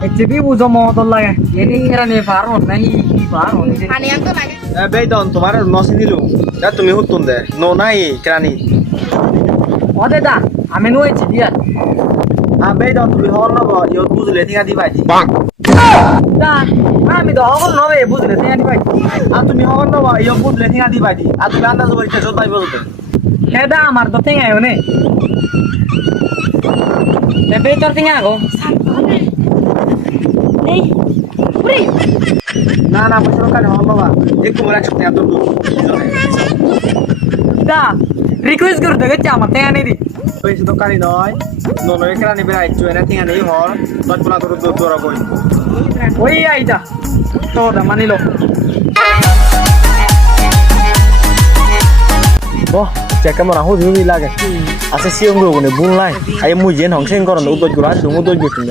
Jadi buzo motor lagi. Ini kira nih Faron, nah ini Faron. Kalian tuh lagi. বেদন তোমার নসি দিলু দা তুমি হুতুন দে no নাই কেরানি Ode dah, ame nuai dia. বেদন তুমি হল নব ইয়ত বুঝলে ঠিকা দি পাইছি Dah, ame dah awal nawe buzle tanya ni baik. তুমি হল নব ইয়ত বুঝলে ঠিকা দি পাইছি তুমি আন্দাজ করি কেসত পাইব তো Heda amar do tanya ayo ne. Tebe tor tanya aku. Nih, puri. না না পয়সা কানে হল নবা একটু মোর একসাথে এত দূর Dah, request kuru deh kecam amar tanya ni di. পয়সা তো কানি নয় নো নো কেরানি বেড়াই চুয়েনা ঠিকা নেই হল দশ পোলা তোর দূর দূর কই Oi aja. Tuh dah mani lo. বহ চেকা মরা হুজ হুজি লাগে আছে সিয়ং রোগনে বুনলাই আই মুই জেন হংসেং করন উদজ গুলা দুমু দজ বিতুন